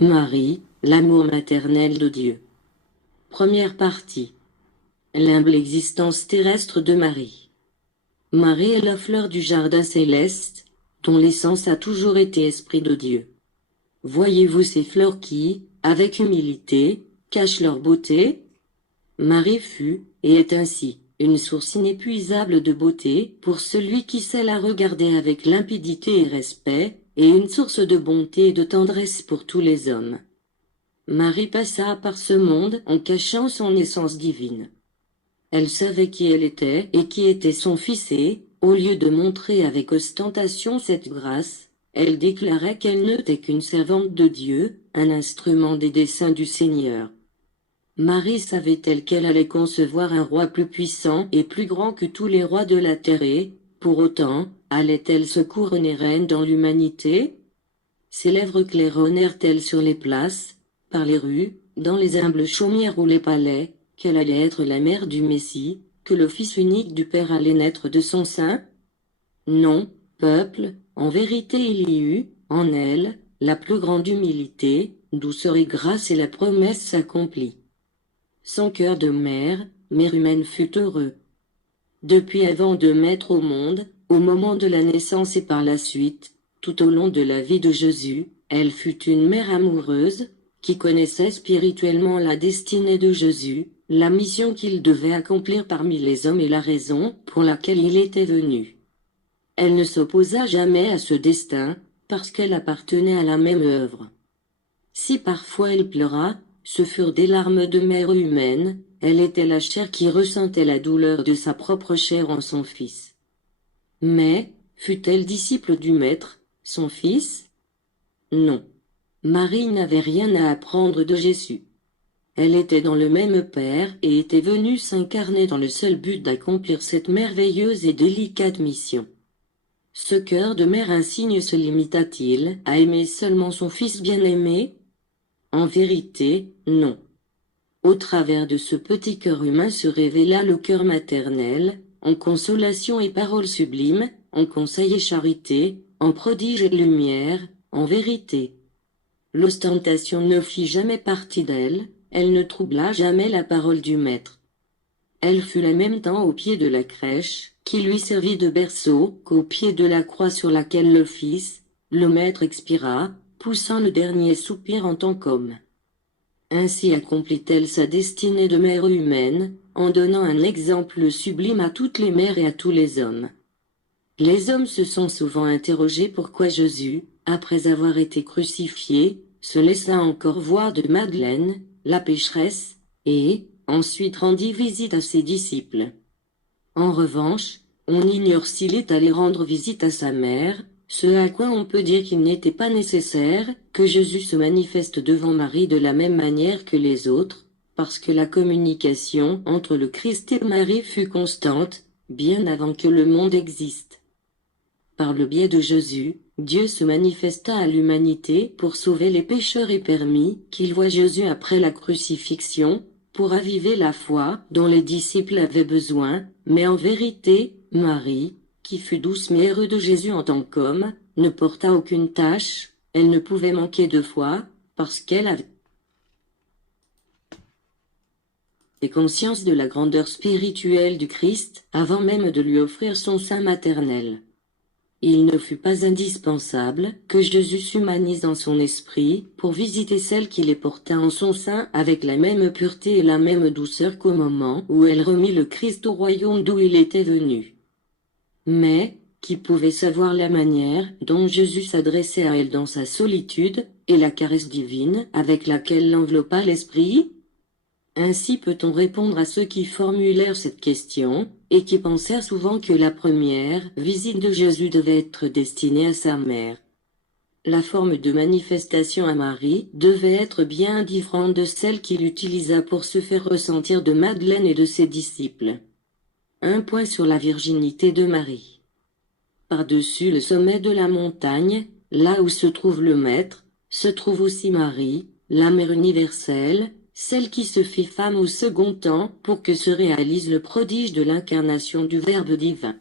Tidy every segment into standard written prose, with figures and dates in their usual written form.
Marie, l'amour maternel de Dieu. Première partie. L'humble existence terrestre de Marie. Marie est la fleur du jardin céleste, dont l'essence a toujours été esprit de Dieu. Voyez-vous ces fleurs qui, avec humilité, cachent leur beauté? Marie fut, et est ainsi, une source inépuisable de beauté pour celui qui sait la regarder avec limpidité et respect, et une source de bonté et de tendresse pour tous les hommes. Marie passa par ce monde en cachant son essence divine. Elle savait qui elle était et qui était son fils et, au lieu de montrer avec ostentation cette grâce, elle déclarait qu'elle n'était qu'une servante de Dieu, un instrument des desseins du Seigneur. Marie savait-elle qu'elle allait concevoir un roi plus puissant et plus grand que tous les rois de la terre et, pour autant, allait-elle se couronner reine dans l'humanité? Ses lèvres claironnèrent-elles sur les places, par les rues, dans les humbles chaumières ou les palais, qu'elle allait être la mère du Messie, que le Fils unique du Père allait naître de son sein? Non, peuple, en vérité il y eut, en elle, la plus grande humilité, douceur et grâce et la promesse s'accomplit. Son cœur de mère humaine fut heureux. Depuis avant de mettre au monde, au moment de la naissance et par la suite, tout au long de la vie de Jésus, elle fut une mère amoureuse, qui connaissait spirituellement la destinée de Jésus, la mission qu'il devait accomplir parmi les hommes et la raison pour laquelle il était venu. Elle ne s'opposa jamais à ce destin, parce qu'elle appartenait à la même œuvre. Si parfois elle pleura, ce furent des larmes de mère humaine, elle était la chair qui ressentait la douleur de sa propre chair en son Fils. Mais, fut-elle disciple du Maître, son Fils? Non. Marie n'avait rien à apprendre de Jésus. Elle était dans le même Père et était venue s'incarner dans le seul but d'accomplir cette merveilleuse et délicate mission. Ce cœur de mère insigne se limita-t-il à aimer seulement son Fils bien-aimé? En vérité, non. Au travers de ce petit cœur humain se révéla le cœur maternel, en consolation et paroles sublimes, en conseil et charité, en prodige et lumière, en vérité. L'ostentation ne fit jamais partie d'elle, elle ne troubla jamais la parole du Maître. Elle fut en même temps au pied de la crèche, qui lui servit de berceau, qu'au pied de la croix sur laquelle le Fils, le Maître expira, poussant le dernier soupir en tant qu'homme. Ainsi accomplit-elle sa destinée de mère humaine, en donnant un exemple sublime à toutes les mères et à tous les hommes. Les hommes se sont souvent interrogés pourquoi Jésus, après avoir été crucifié, se laissa encore voir de Madeleine, la pécheresse, et, ensuite rendit visite à ses disciples. En revanche, on ignore s'il est allé rendre visite à sa mère, ce à quoi on peut dire qu'il n'était pas nécessaire que Jésus se manifeste devant Marie de la même manière que les autres, parce que la communication entre le Christ et Marie fut constante, bien avant que le monde existe. Par le biais de Jésus, Dieu se manifesta à l'humanité pour sauver les pécheurs et permit qu'il voie Jésus après la crucifixion, pour aviver la foi dont les disciples avaient besoin, mais en vérité, Marie, qui fut douce mère de Jésus en tant qu'homme, ne porta aucune tâche, elle ne pouvait manquer de foi, parce qu'elle avait conscience de la grandeur spirituelle du Christ, avant même de lui offrir son sein maternel. Il ne fut pas indispensable que Jésus s'humanise dans son esprit pour visiter celle qui les porta en son sein avec la même pureté et la même douceur qu'au moment où elle remit le Christ au royaume d'où il était venu. Mais, qui pouvait savoir la manière dont Jésus s'adressait à elle dans sa solitude, et la caresse divine avec laquelle l'enveloppa l'esprit? Ainsi peut-on répondre à ceux qui formulèrent cette question, et qui pensèrent souvent que la première visite de Jésus devait être destinée à sa mère. La forme de manifestation à Marie devait être bien différente de celle qu'il utilisa pour se faire ressentir de Madeleine et de ses disciples. Un point sur la virginité de Marie. Par-dessus le sommet de la montagne, là où se trouve le Maître, se trouve aussi Marie, la mère universelle, celle qui se fit femme au second temps pour que se réalise le prodige de l'incarnation du Verbe divin.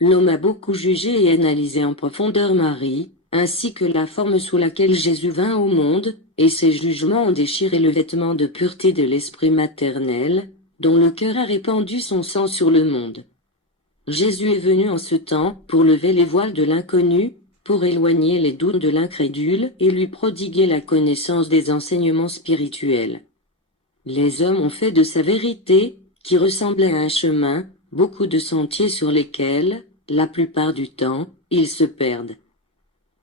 L'homme a beaucoup jugé et analysé en profondeur Marie, ainsi que la forme sous laquelle Jésus vint au monde, et ses jugements ont déchiré le vêtement de pureté de l'esprit maternel, dont le cœur a répandu son sang sur le monde. Jésus est venu en ce temps pour lever les voiles de l'inconnu, pour éloigner les doutes de l'incrédule et lui prodiguer la connaissance des enseignements spirituels. Les hommes ont fait de sa vérité, qui ressemblait à un chemin, beaucoup de sentiers sur lesquels, la plupart du temps, ils se perdent.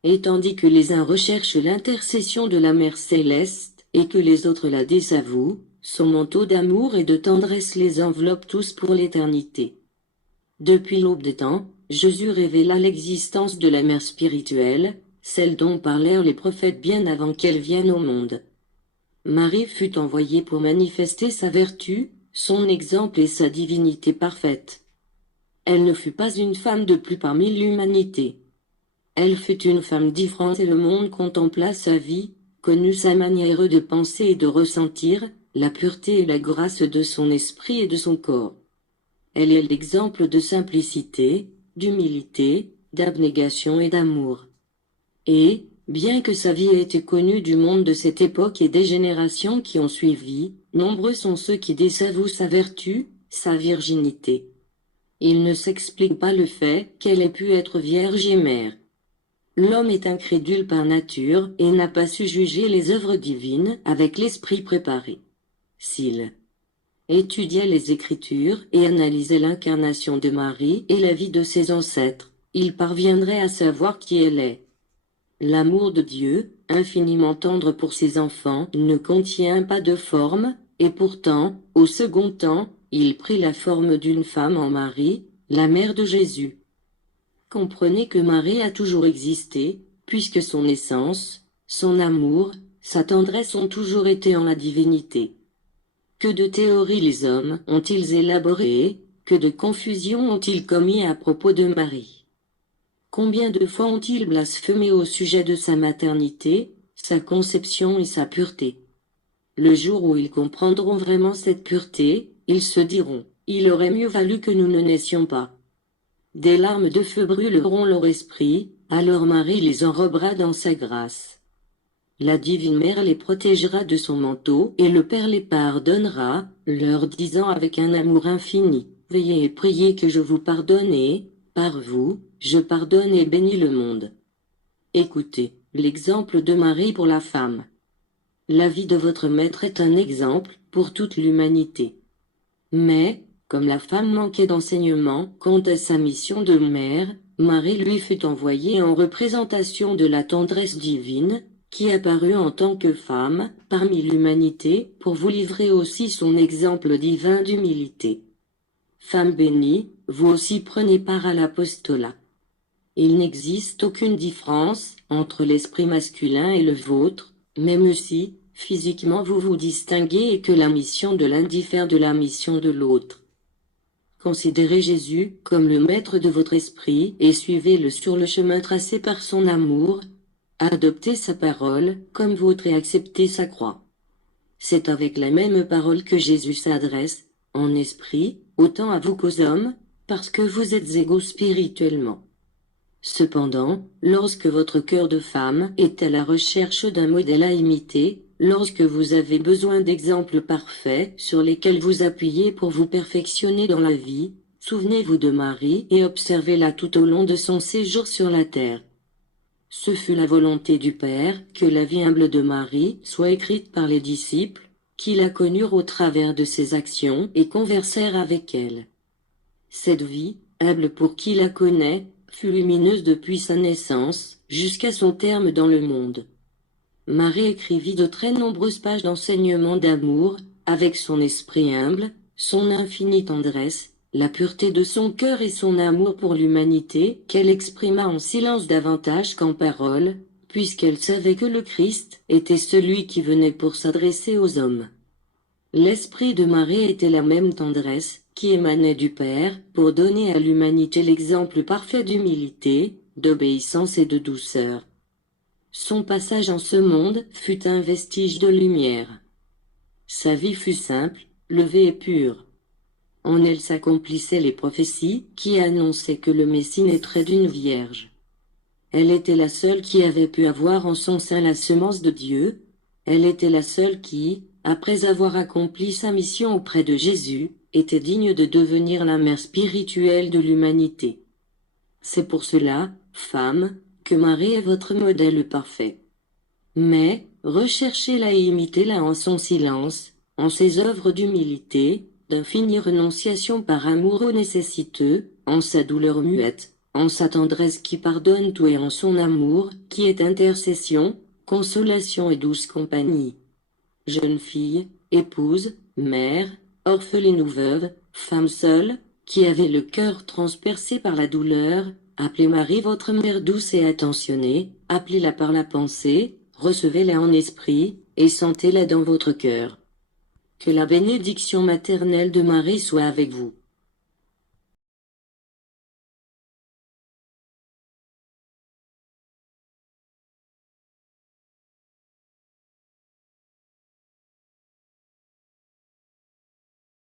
Et tandis que les uns recherchent l'intercession de la Mère céleste, et que les autres la désavouent, son manteau d'amour et de tendresse les enveloppe tous pour l'éternité. Depuis l'aube des temps, Jésus révéla l'existence de la mère spirituelle, celle dont parlèrent les prophètes bien avant qu'elle vienne au monde. Marie fut envoyée pour manifester sa vertu, son exemple et sa divinité parfaite. Elle ne fut pas une femme de plus parmi l'humanité. Elle fut une femme différente et le monde contempla sa vie, connut sa manière de penser et de ressentir, la pureté et la grâce de son esprit et de son corps. Elle est l'exemple de simplicité, d'humilité, d'abnégation et d'amour. Et, bien que sa vie ait été connue du monde de cette époque et des générations qui ont suivi, nombreux sont ceux qui désavouent sa vertu, sa virginité. Il ne s'explique pas le fait qu'elle ait pu être vierge et mère. L'homme est incrédule par nature et n'a pas su juger les œuvres divines avec l'esprit préparé. S'il étudiait les Écritures et analysait l'incarnation de Marie et la vie de ses ancêtres, il parviendrait à savoir qui elle est. L'amour de Dieu, infiniment tendre pour ses enfants, ne contient pas de forme, et pourtant, au second temps, il prit la forme d'une femme en Marie, la mère de Jésus. Comprenez que Marie a toujours existé, puisque son essence, son amour, sa tendresse ont toujours été en la divinité. Que de théories les hommes ont-ils élaborées, que de confusions ont-ils commis à propos de Marie. Combien de fois ont-ils blasphémé au sujet de sa maternité, sa conception et sa pureté. Le jour où ils comprendront vraiment cette pureté, ils se diront, il aurait mieux valu que nous ne naissions pas. Des larmes de feu brûleront leur esprit, alors Marie les enrobera dans sa grâce. La divine mère les protégera de son manteau et le Père les pardonnera, leur disant avec un amour infini, veillez et priez que je vous pardonne et, par vous, je pardonne et bénis le monde. Écoutez, l'exemple de Marie pour la femme. La vie de votre maître est un exemple pour toute l'humanité. Mais, comme la femme manquait d'enseignement quant à sa mission de mère, Marie lui fut envoyée en représentation de la tendresse divine, qui apparut en tant que femme, parmi l'humanité, pour vous livrer aussi son exemple divin d'humilité. Femme bénie, vous aussi prenez part à l'apostolat. Il n'existe aucune différence entre l'esprit masculin et le vôtre, même si, physiquement vous vous distinguez et que la mission de l'un diffère de la mission de l'autre. Considérez Jésus comme le maître de votre esprit et suivez-le sur le chemin tracé par son amour. Adoptez sa parole comme vôtre et acceptez sa croix. C'est avec la même parole que Jésus s'adresse, en esprit, autant à vous qu'aux hommes, parce que vous êtes égaux spirituellement. Cependant, lorsque votre cœur de femme est à la recherche d'un modèle à imiter, lorsque vous avez besoin d'exemples parfaits sur lesquels vous appuyez pour vous perfectionner dans la vie, souvenez-vous de Marie et observez-la tout au long de son séjour sur la terre. Ce fut la volonté du Père que la vie humble de Marie soit écrite par les disciples, qui la connurent au travers de ses actions et conversèrent avec elle. Cette vie, humble pour qui la connaît, fut lumineuse depuis sa naissance, jusqu'à son terme dans le monde. Marie écrivit de très nombreuses pages d'enseignements d'amour, avec son esprit humble, son infinie tendresse, la pureté de son cœur et son amour pour l'humanité, qu'elle exprima en silence davantage qu'en paroles, puisqu'elle savait que le Christ était celui qui venait pour s'adresser aux hommes. L'esprit de Marie était la même tendresse, qui émanait du Père, pour donner à l'humanité l'exemple parfait d'humilité, d'obéissance et de douceur. Son passage en ce monde fut un vestige de lumière. Sa vie fut simple, levée et pure. En elle s'accomplissaient les prophéties qui annonçaient que le Messie naîtrait d'une vierge. Elle était la seule qui avait pu avoir en son sein la semence de Dieu. Elle était la seule qui, après avoir accompli sa mission auprès de Jésus, était digne de devenir la mère spirituelle de l'humanité. C'est pour cela, femme, que Marie est votre modèle parfait. Mais, recherchez-la et imitez-la en son silence, en ses œuvres d'humilité, d'infinie renonciation par amour aux nécessiteux, en sa douleur muette, en sa tendresse qui pardonne tout et en son amour, qui est intercession, consolation et douce compagnie. Jeune fille, épouse, mère, orpheline ou veuve, femme seule, qui avait le cœur transpercé par la douleur, appelez Marie votre mère douce et attentionnée, appelez-la par la pensée, recevez-la en esprit, et sentez-la dans votre cœur. Que la bénédiction maternelle de Marie soit avec vous.